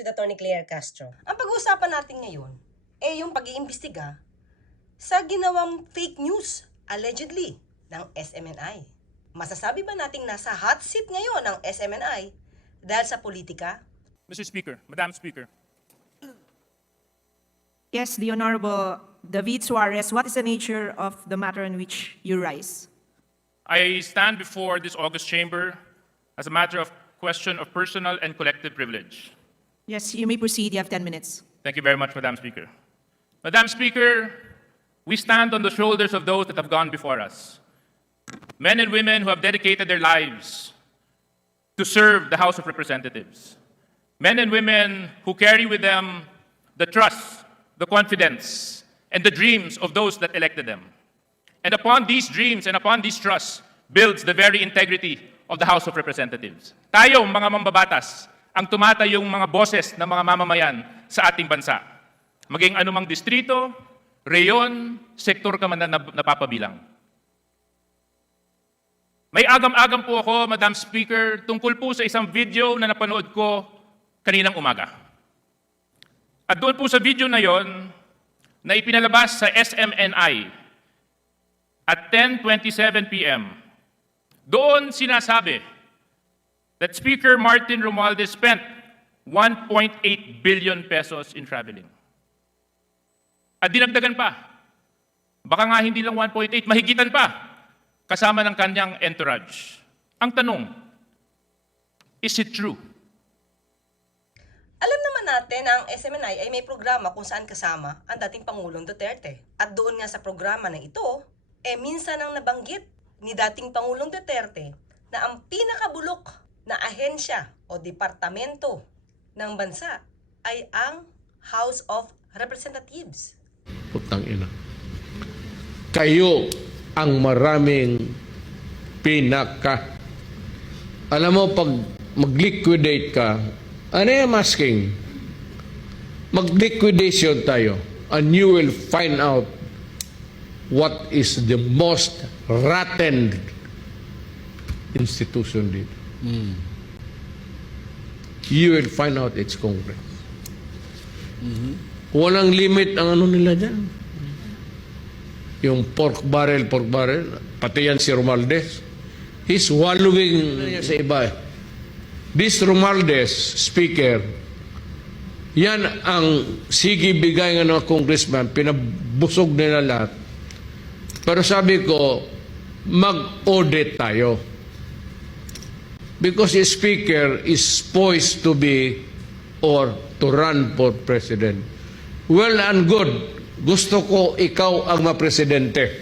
with Attorney Claire Castro. Ang pag-uusapan natin ngayon ay yung pag-iimbestiga sa ginawang fake news, allegedly, ng SMNI. Masasabi ba nating nasa hot seat ngayon ng SMNI dahil sa politika? Mr. Speaker, Madam Speaker. Yes, the Honorable David Suarez, what is the nature of the matter on which you rise? I stand before this august chamber as a matter of question of personal and collective privilege. Yes, you may proceed. You have 10 minutes. Thank you very much, Madam Speaker. Madam Speaker, we stand on the shoulders of those that have gone before us. Men and women who have dedicated their lives to serve the House of Representatives. Men and women who carry with them the trust, the confidence, and the dreams of those that elected them. And upon these dreams and upon these trusts builds the very integrity of the House of Representatives. Tayo, mga mambabatas, ang tumatayong mga boses ng mga mamamayan sa ating bansa. Maging anumang distrito, reyon, sektor ka man na napapabilang. May agam-agam po ako, Madam Speaker, tungkol po sa isang video na napanood ko kaninang umaga. At doon po sa video na yon, na ipinalabas sa SMNI at 10:27 p.m., doon sinasabi that Speaker Martin Romualdez spent 1.8 billion pesos in traveling. At dinagdagan pa, baka nga hindi lang 1.8, mahigitan pa, kasama ng kanyang entourage. Ang tanong, is it true? Alam naman natin na ang SMNI ay may programa kung saan kasama ang dating Pangulong Duterte. At doon nga sa programa na ito, minsan ang nabanggit ni dating Pangulong Duterte na ang pinakabulok na ahensya o departamento ng bansa ay ang House of Representatives. Putang ina. Kayo ang maraming pinaka. Alam mo, pag mag-liquidate ka, ano yung asking? Mag-liquidation tayo and you will find out what is the most rotten institution dito. You will find out it's Congress. Walang limit ang ano nila dyan. Yung pork barrel, pati yan si Romualdez. He's wallowing sa iba. This Romualdez, Speaker, yan ang sige bigay ng mga congressman, pinabusog nila lahat. Pero sabi ko, mag-audit tayo. Because the Speaker is poised to be or to run for President. Well and good. Gusto ko ikaw ang mapresidente.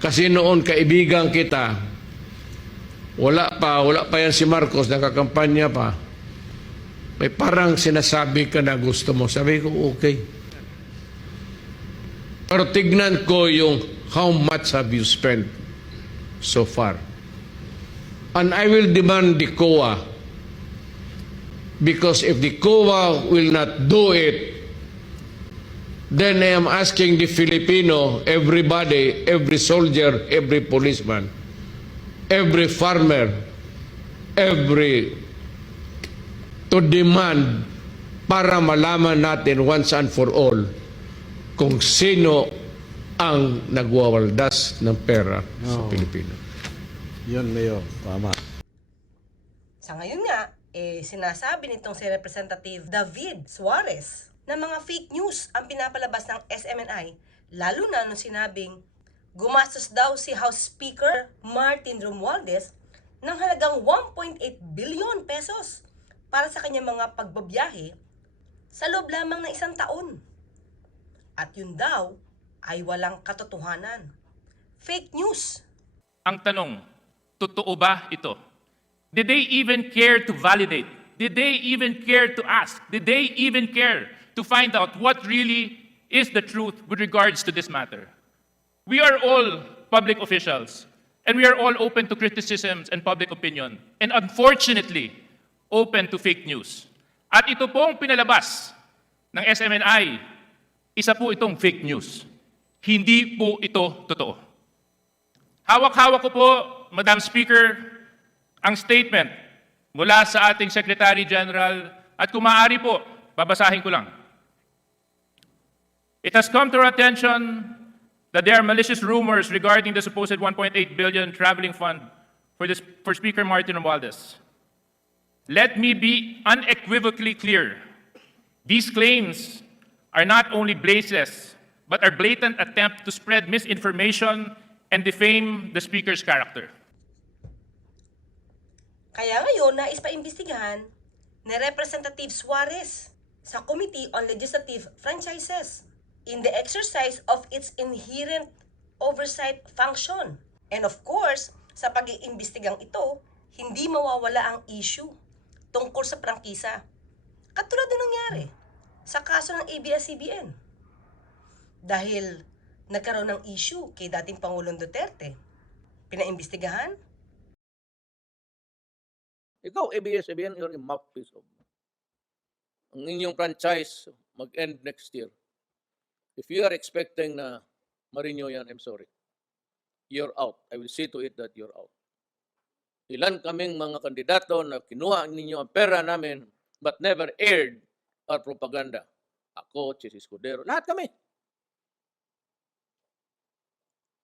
Kasi noon kaibigan kita, wala pa yan si Marcos, nakakampanya pa. May parang sinasabi ka na gusto mo. Sabi ko, okay. Pero tignan ko yung how much have you spent so far. And I will demand the COA. Because if the COA will not do it, then I am asking the Filipino, everybody, every soldier, every policeman, every farmer, to demand para malaman natin once and for all kung sino ang nagwawaldas ng pera sa Pilipinas. Yun, Mayor. Tama. Sa ngayon nga, sinasabi nitong si Representative David Suarez na mga fake news ang pinapalabas ng SMNI, lalo na nung sinabing gumastos daw si House Speaker Martin Romualdez ng halagang 1.8 billion pesos para sa kanyang mga pagbabiyahe sa loob lamang ng 1 taon. At yun daw ay walang katotohanan. Fake news. Ang tanong, totoo ba ito? Did they even care to validate? Did they even care to ask? Did they even care to find out what really is the truth with regards to this matter? We are all public officials, and we are all open to criticisms and public opinion, and unfortunately, open to fake news. At ito pong pinalabas ng SMNI, isa po itong fake news. Hindi po ito totoo. Hawak-hawak ko po, Madam Speaker, ang statement mula sa ating Secretary General At kung maaari po, babasahin ko lang. It has come to our attention that there are malicious rumors regarding the supposed 1.8 billion traveling fund for Speaker Martin Romualdez. Let me be unequivocally clear. These claims are not only baseless, but are blatant attempt to spread misinformation and defame the Speaker's character. Kaya ngayon, nais paimbestigahan ni Representative Suarez sa Committee on Legislative Franchises in the exercise of its inherent oversight function. And of course, sa pag-iimbestigang ito, hindi mawawala ang issue tungkol sa prangkisa. Katulad na nangyari sa kaso ng ABS-CBN. Dahil nagkaroon ng issue kay dating Pangulong Duterte, pinaimbestigahan. Ikaw, ABS-CBN, you're a mouthpiece of. Ang inyong franchise mag-end next year. If you are expecting na ma-renew yan, I'm sorry. You're out. I will see to it that you're out. Ilan kaming mga kandidato na kinuha ninyo ang pera namin but never aired our propaganda. Ako, Chis Escudero, lahat kami.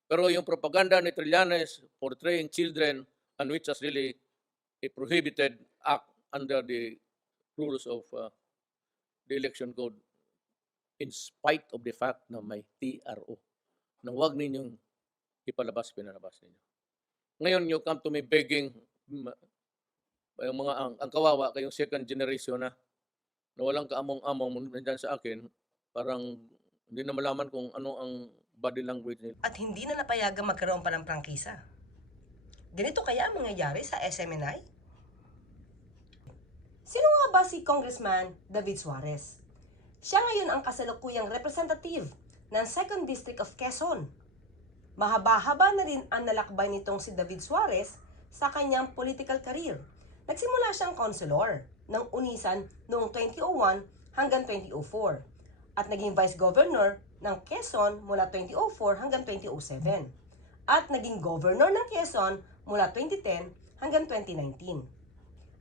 Pero yung propaganda ni Trillanes portraying children and which was really a prohibited act under the rules of the election code in spite of the fact na may TRO na huwag ninyong ipalabas, pinalabas ninyo. Ngayon, you come to me begging, yung mga ang kawawa, kayong second generation na walang kaamong-among nandyan sa akin, parang hindi na malaman kung ano ang body language nila. At hindi na napayagang magkaroon pa ng prangkisa. Ganito kaya ang mangyayari sa SMNI? Sino nga ba si Congressman David Suarez? Siya ngayon ang kasalukuyang representative ng 2nd District of Quezon. Mahaba-haba na rin ang nalakbay nitong si David Suarez sa kanyang political career. Nagsimula siyang councilor ng Unisan noong 2001 hanggang 2004 at naging vice governor ng Quezon mula 2004 hanggang 2007 at naging governor ng Quezon mula 2010 hanggang 2019.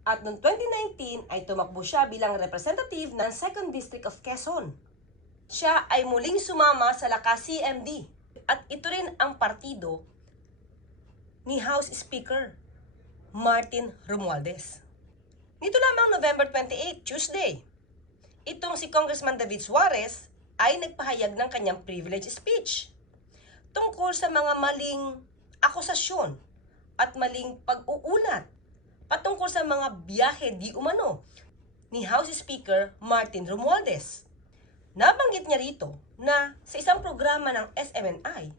At noong 2019 ay tumakbo siya bilang representative ng 2nd District of Quezon. Siya ay muling sumama sa lakas CMD at ito rin ang partido ni House Speaker Martin Romualdez. Nito lamang November 28, Tuesday, itong si Congressman David Suarez ay nagpahayag ng kanyang privilege speech tungkol sa mga maling akusasyon at maling pag-uulat patungkol sa mga biyahe di umano ni House Speaker Martin Romualdez. Nabanggit niya rito na sa isang programa ng SMNI,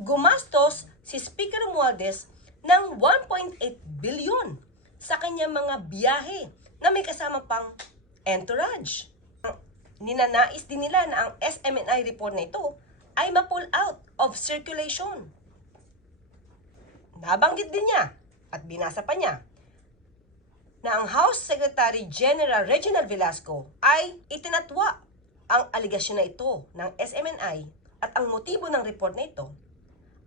gumastos si Speaker Romualdez ng 1.8 billion sa kanyang mga biyahe na may kasama pang entourage. Ninanais din nila na ang SMNI report na ito ay ma-pull out of circulation. Nabanggit din niya at binasa pa niya na ang House Secretary General Reginald Velasco ay itinatwa ang aligasyon na ito ng SMNI at ang motibo ng report na ito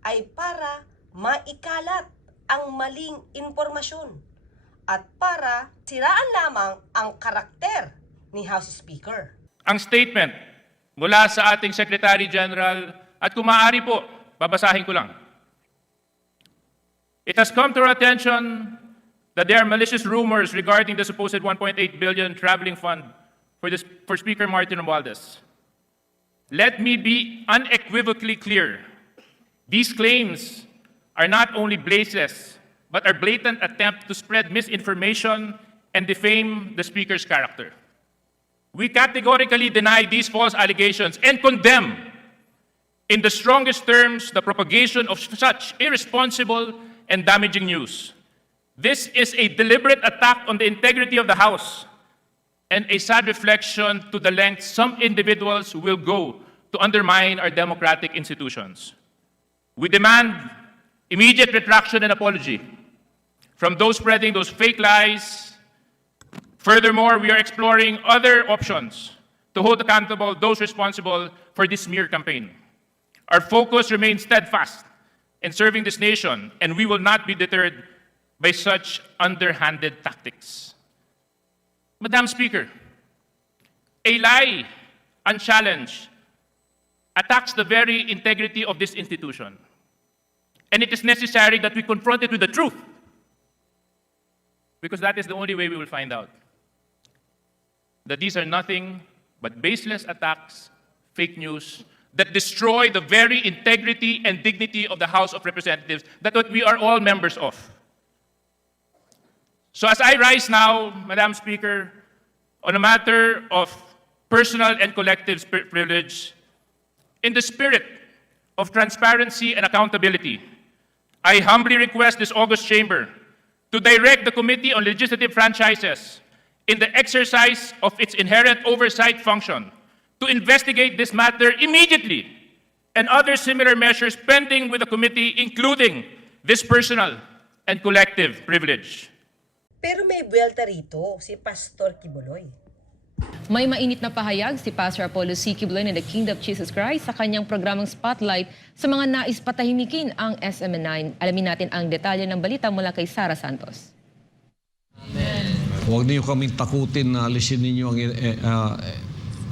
ay para maikalat ang maling impormasyon at para siraan lamang ang karakter ni House Speaker. Ang statement mula sa ating Secretary General at kung maaari po, babasahin ko lang. It has come to our attention that there are malicious rumors regarding the supposed 1.8 billion traveling fund for Speaker Martin Romualdez. Let me be unequivocally clear. These claims are not only baseless, but are blatant attempt to spread misinformation and defame the Speaker's character. We categorically deny these false allegations and condemn in the strongest terms the propagation of such irresponsible and damaging news. This is a deliberate attack on the integrity of the House and a sad reflection to the lengths some individuals will go to undermine our democratic institutions. We demand immediate retraction and apology from those spreading those fake lies. Furthermore, we are exploring other options to hold accountable those responsible for this smear campaign. Our focus remains steadfast in serving this nation, and we will not be deterred by such underhanded tactics. Madam Speaker, A lie, unchallenged, attacks the very integrity of this institution. And it is necessary that we confront it with the truth, because that is the only way we will find out that these are nothing but baseless attacks, fake news, that destroy the very integrity and dignity of the House of Representatives, that what we are all members of. So as I rise now, Madam Speaker, on a matter of personal and collective privilege, in the spirit of transparency and accountability, I humbly request this august chamber to direct the Committee on Legislative Franchises in the exercise of its inherent oversight function to investigate this matter immediately and other similar measures pending with the committee, including this personal and collective privilege. Pero may buwelta rito si Pastor Kibuloy. May mainit na pahayag si Pastor Apollo C. Kibuloy ng The Kingdom of Jesus Christ sa kanyang programang Spotlight sa mga nais patahimikin ang SMNI. Alamin natin ang detalye ng balita mula kay Sara Santos. Huwag niyo kaming takutin na alisin ninyo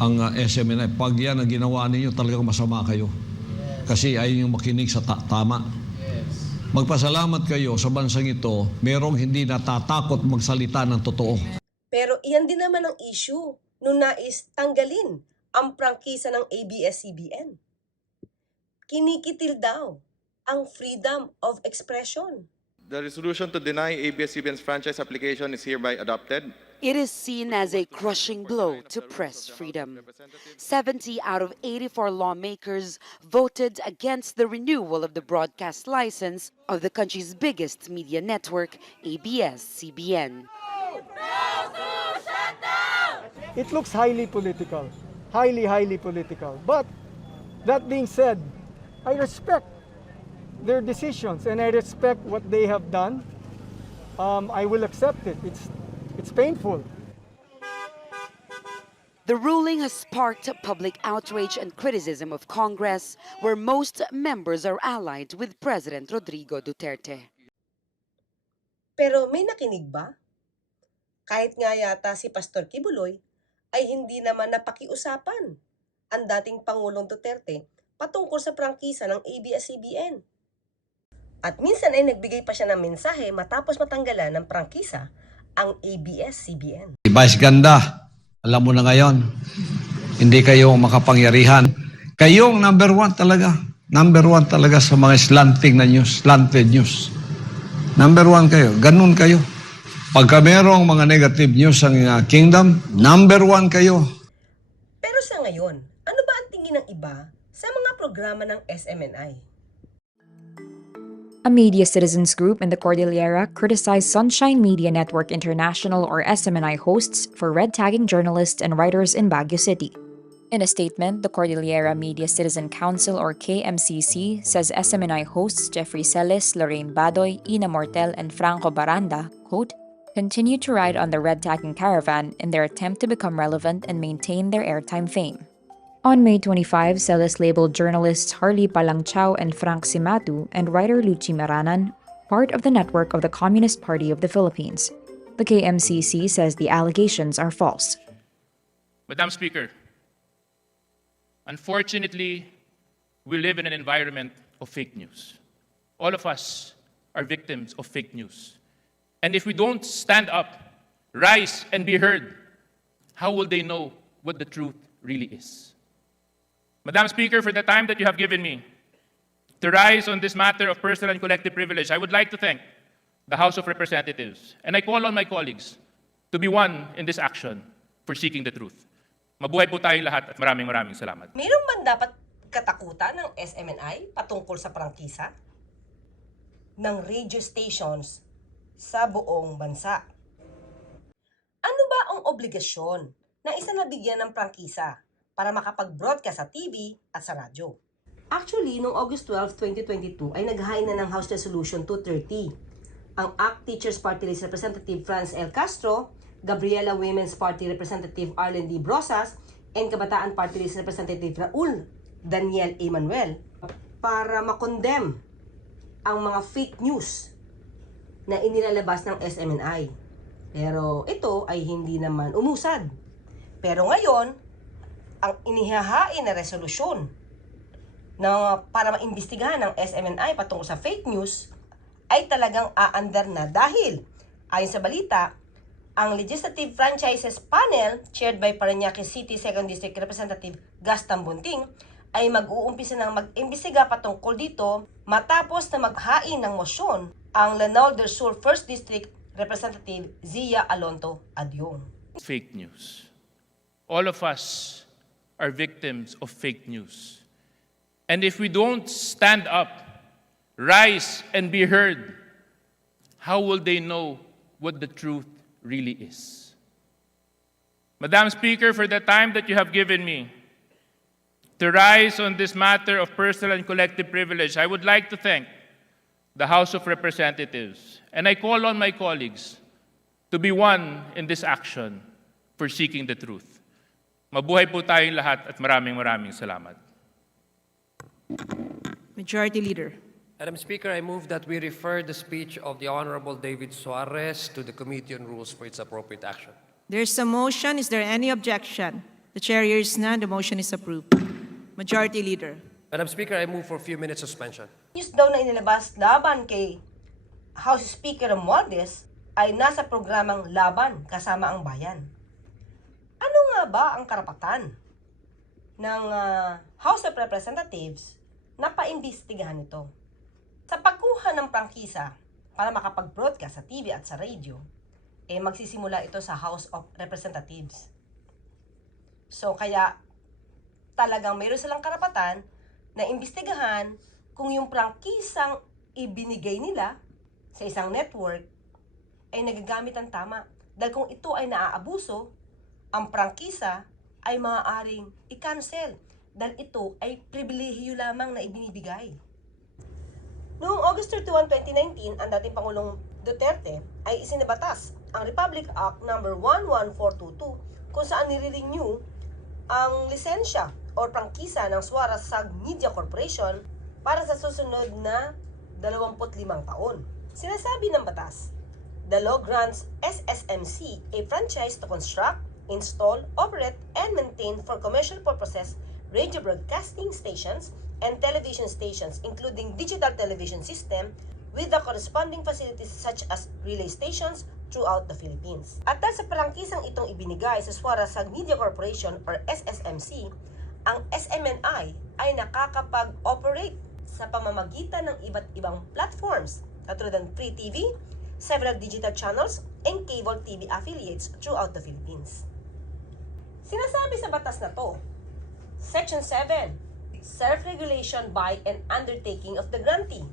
ang SMNI. Pag yan ang ginawa ninyo, talagang masama kayo. Kasi ayaw nyo makinig sa tama. Magpasalamat kayo sa bansang ito, merong hindi natatakot magsalita ng totoo. Pero iyan din naman ang issue nung nais tanggalin ang prangkisa ng ABS-CBN. Kinikitil daw ang freedom of expression. The resolution to deny ABS-CBN's franchise application is hereby adopted. It is seen as a crushing blow to press freedom. 70 out of 84 lawmakers voted against the renewal of the broadcast license of the country's biggest media network, ABS-CBN. It looks highly political, highly political. But that being said, I respect their decisions and I respect what they have done. I will accept it. It's painful. The ruling has sparked public outrage and criticism of Congress, where most members are allied with President Rodrigo Duterte. Pero may nakinig ba? Kahit nga yata si Pastor Kibuloy ay hindi naman napakiusapan ang dating Pangulong Duterte patungkol sa prangkisa ng ABS-CBN. At minsan ay nagbigay pa siya ng mensahe matapos matanggalan ng prangkisa ang ABS-CBN. Vice Ganda, alam mo na ngayon, hindi kayo makapangyarihan. Kayong number one talaga sa mga slanting na news, slanted news. Number one kayo, ganun kayo. Pagka merong mga negative news ang kingdom, number one kayo. Pero sa ngayon, ano ba ang tingin ng iba sa mga programa ng SMNI? A media citizens group in the Cordillera criticized Sunshine Media Network International or SMNI hosts for red-tagging journalists and writers in Baguio City. In a statement, the Cordillera Media Citizen Council or KMCC says SMNI hosts Jeffrey Celes, Lorraine Badoy, Ina Mortel, and Franco Baranda, quote, continue to ride on the red-tagging caravan in their attempt to become relevant and maintain their airtime fame. On May 25, Celes labeled journalists Harley Palangchao and Frank Simatu and writer Luchi Maranan part of the network of the Communist Party of the Philippines. The KMCC says the allegations are false. Madam Speaker, unfortunately, we live in an environment of fake news. All of us are victims of fake news. And if we don't stand up, rise, and be heard, how will they know what the truth really is? Madam Speaker, for the time that you have given me to rise on this matter of personal and collective privilege, I would like to thank the House of Representatives, and I call on my colleagues to be one in this action for seeking the truth. Mabuhay po tayong lahat at maraming salamat. Mayroon man dapat katakutan ng SMNI patungkol sa prangkisa ng radio stations sa buong bansa? Ano ba ang obligasyon na isa na bigyan ng prangkisa para makapag-broadcast sa TV at sa radyo? Actually, noong August 12, 2022 ay nag-hain na ng House Resolution 230 ang ACT Teachers Party List Representative Franz L. Castro, Gabriela Women's Party Representative Arlen D. Brosas, and Kabataan Party List Representative Raul Daniel Emanuel para makondem ang mga fake news na inilalabas ng SMNI. Pero ito ay hindi naman umusad. Pero ngayon, ang inihahain na resolusyon para maimbestigahan ng SMNI patungkol sa fake news ay talagang aandar na dahil ayon sa balita, ang Legislative Franchises Panel chaired by Parañaque City 2nd District Representative Gaston Bunting ay mag-uumpisa ng mag-imbestiga patungkol dito matapos na maghain ng mosyon ang Lanao del Sur 1st District Representative Zia Alonto Adyong. Fake news. All of us are victims of fake news. And if we don't stand up, rise and be heard, how will they know what the truth really is? Madam Speaker, for the time that you have given me to rise on this matter of personal and collective privilege, I would like to thank the House of Representatives, and I call on my colleagues to be one in this action for seeking the truth. Mabuhay po tayong lahat at maraming salamat. Majority Leader. Madam Speaker, I move that we refer the speech of the Honorable David Suarez to the Committee on Rules for its appropriate action. There's a motion. Is there any objection? The chair hears none. The motion is approved. Majority Leader. Madam Speaker, I move for a few minutes suspension. News daw na inilabas laban kay House Speaker Romualdez ay nasa programang Laban kasama ang Bayan. Ano nga ba ang karapatan ng House of Representatives na paimbestigahan ito? Sa pagkuha ng prangkisa para makapag-broadcast sa TV at sa radio, magsisimula ito sa House of Representatives. So kaya talagang mayroon silang karapatan na imbestigahan kung yung prangkisang ibinigay nila sa isang network ay nagagamit ang tama. Dahil kung ito ay naaabuso, ang prangkisa ay maaaring i-cancel dahil ito ay pribilehiyo lamang na ibinibigay. Noong August 31, 2019, ang dating Pangulong Duterte ay isinabatas ang Republic Act No. 11422 kung saan nire-renew ang lisensya o prangkisa ng Suarez Sag Media Corporation para sa susunod na 25 taon. Sinasabi ng batas, the law grants SSMC a franchise to construct, install, operate, and maintain for commercial purposes radio broadcasting stations and television stations, including digital television system with the corresponding facilities such as relay stations throughout the Philippines. At dahil sa prangkisang itong ibinigay sa Suarez Sag Media Corporation or SSMC, ang SMNI ay nakakapag-operate sa pamamagitan ng iba't ibang platforms katulad ng free TV, several digital channels, and cable TV affiliates throughout the Philippines. Sinasabi sa batas na to, Section 7, Self-Regulation by and Undertaking of the Grantee.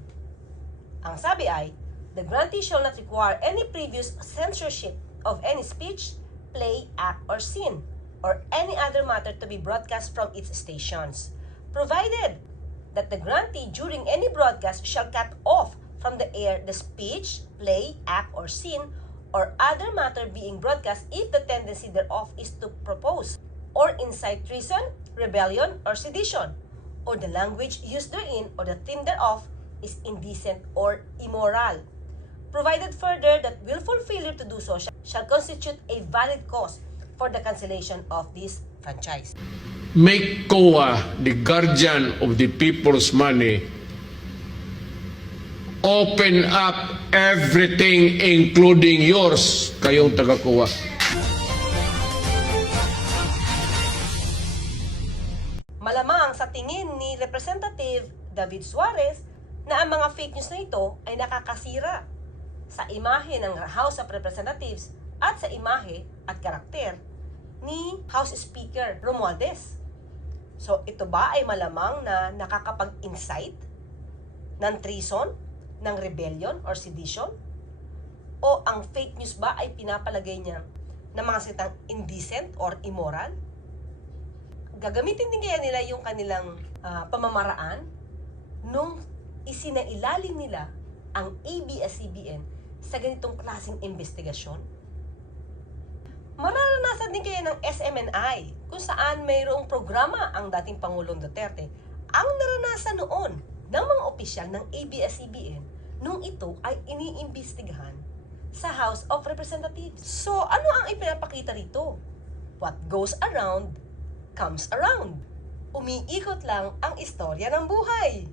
Ang sabi ay, the grantee shall not require any previous censorship of any speech, play, act, or scene, or any other matter to be broadcast from its stations, provided that the grantee during any broadcast shall cut off from the air the speech, play, act, or scene, or other matter being broadcast if the tendency thereof is to propose or incite treason, rebellion, or sedition, or the language used therein or the theme thereof is indecent or immoral, provided further that willful failure to do so shall constitute a valid cause for the cancellation of this franchise. Make COA the guardian of the people's money. Open up everything including yours, kayong taga-COA. Malamang sa tingin ni Representative David Suarez na ang mga fake news na ito ay nakakasira sa imahe ng House of Representatives at sa imahe at karakter ni House Speaker Romualdez. So ito ba ay malamang na nakakapag-incite ng treason, ng rebellion or sedition? O ang fake news ba ay pinapalagay niya ng mga salitang indecent or immoral? Gagamitin din kaya nila yung kanilang pamamaraan nung isinailalim nila ang ABS-CBN sa ganitong klaseng investigasyon? Mararanasan din kaya ng SMNI kung saan mayroong programa ang dating Pangulong Duterte ang naranasan noon ng mga opisyal ng ABS-CBN nung ito ay iniimbestigahan sa House of Representatives. So, ano ang ipinapakita rito? What goes around, comes around. Umiikot lang ang istorya ng buhay.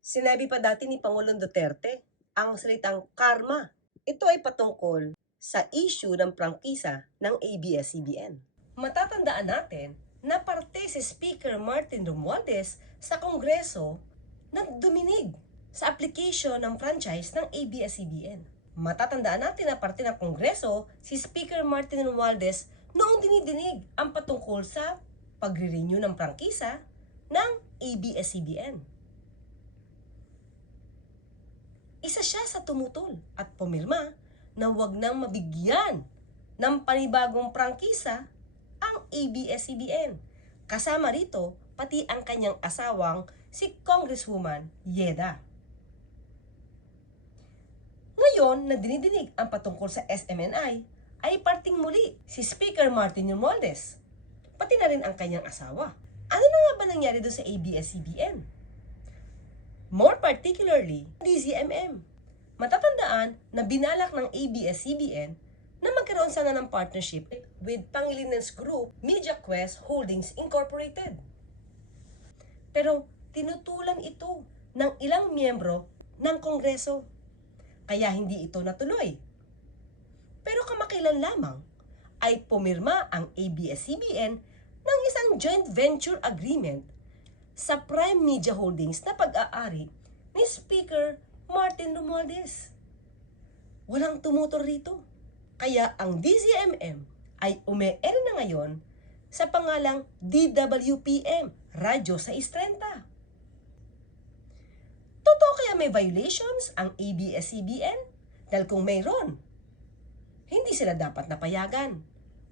Sinabi pa dati ni Pangulong Duterte, ang salitang karma. Ito ay patungkol sa issue ng prangkisa ng ABS-CBN. Matatandaan natin na parte si Speaker Martin Romualdez sa Kongreso na duminig sa application ng franchise ng ABS-CBN. Matatandaan natin na parte ng Kongreso si Speaker Martin Romualdez noong dinidinig ang patungkol sa pagre-renew ng prangkisa ng ABS-CBN. Isa siya sa tumutol at pumirma na wag nang mabigyan ng panibagong prangkisa ang ABS-CBN. Kasama rito pati ang kanyang asawang si Congresswoman Yeda. Ngayon na dinidinig ang patungkol sa SMNI ay parting muli si Speaker Martin Romualdez, pati na rin ang kanyang asawa. Ano na nga ba nangyari doon sa ABS-CBN? More particularly, DZMM. Matatandaan na binalak ng ABS-CBN na magkaroon sana ng partnership with Pangilinens Group Media Quest Holdings Incorporated. Pero tinutulan ito ng ilang miyembro ng Kongreso, kaya hindi ito natuloy. Pero kamakailan lamang ay pumirma ang ABS-CBN ng isang joint venture agreement sa Prime Media Holdings na pag-aari ni Speaker Martin Romualdez. Walang tumutol rito. Kaya ang DZMM ay ume-air na ngayon sa pangalang DWPM, Radyo 630. Totoo kaya may violations ang ABS-CBN? Dahil kung mayroon, hindi sila dapat napayagan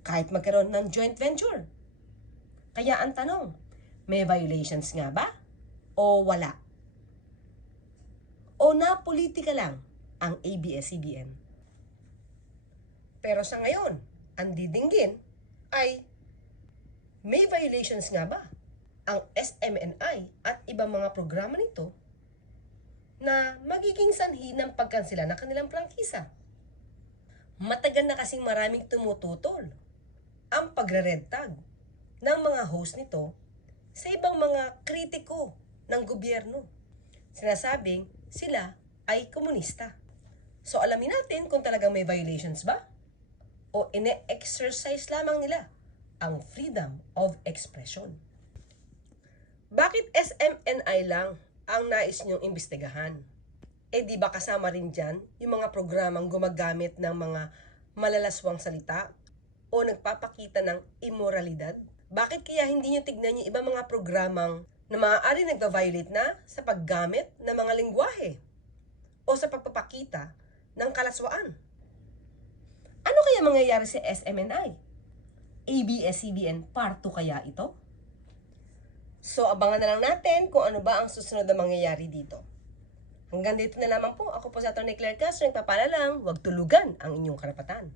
kahit magkaroon ng joint venture. Kaya ang tanong, may violations nga ba o wala? O na-politika lang ang ABS-CBN? Pero sa ngayon, ang didinggin ay may violations nga ba ang SMNI at ibang mga programa nito na magiging sanhi ng pagkansela ng kanilang prangkisa. Matagal na kasing maraming tumututol ang pagre-red tag ng mga host nito sa ibang mga kritiko ng gobyerno. Sinasabing sila ay komunista. So alamin natin kung talagang may violations ba o ine-exercise lamang nila ang freedom of expression. Bakit SMNI lang ang nais niyong imbestigahan? Di ba kasama rin dyan yung mga programang gumagamit ng mga malalaswang salita o nagpapakita ng immoralidad? Bakit kaya hindi niyo tignan yung ibang mga programang na maaari nagpa-violate na sa paggamit ng mga lengguwahe o sa pagpapakita ng kalaswaan? Ano kaya mangyayari sa SMNI? ABS-CBN Part 2 kaya ito? So abangan na lang natin kung ano ba ang susunod na mangyayari dito. Hanggang dito na lamang po. Ako po sa Atty. Claire Castro, nagpapala lang, huwag tulugan ang inyong karapatan.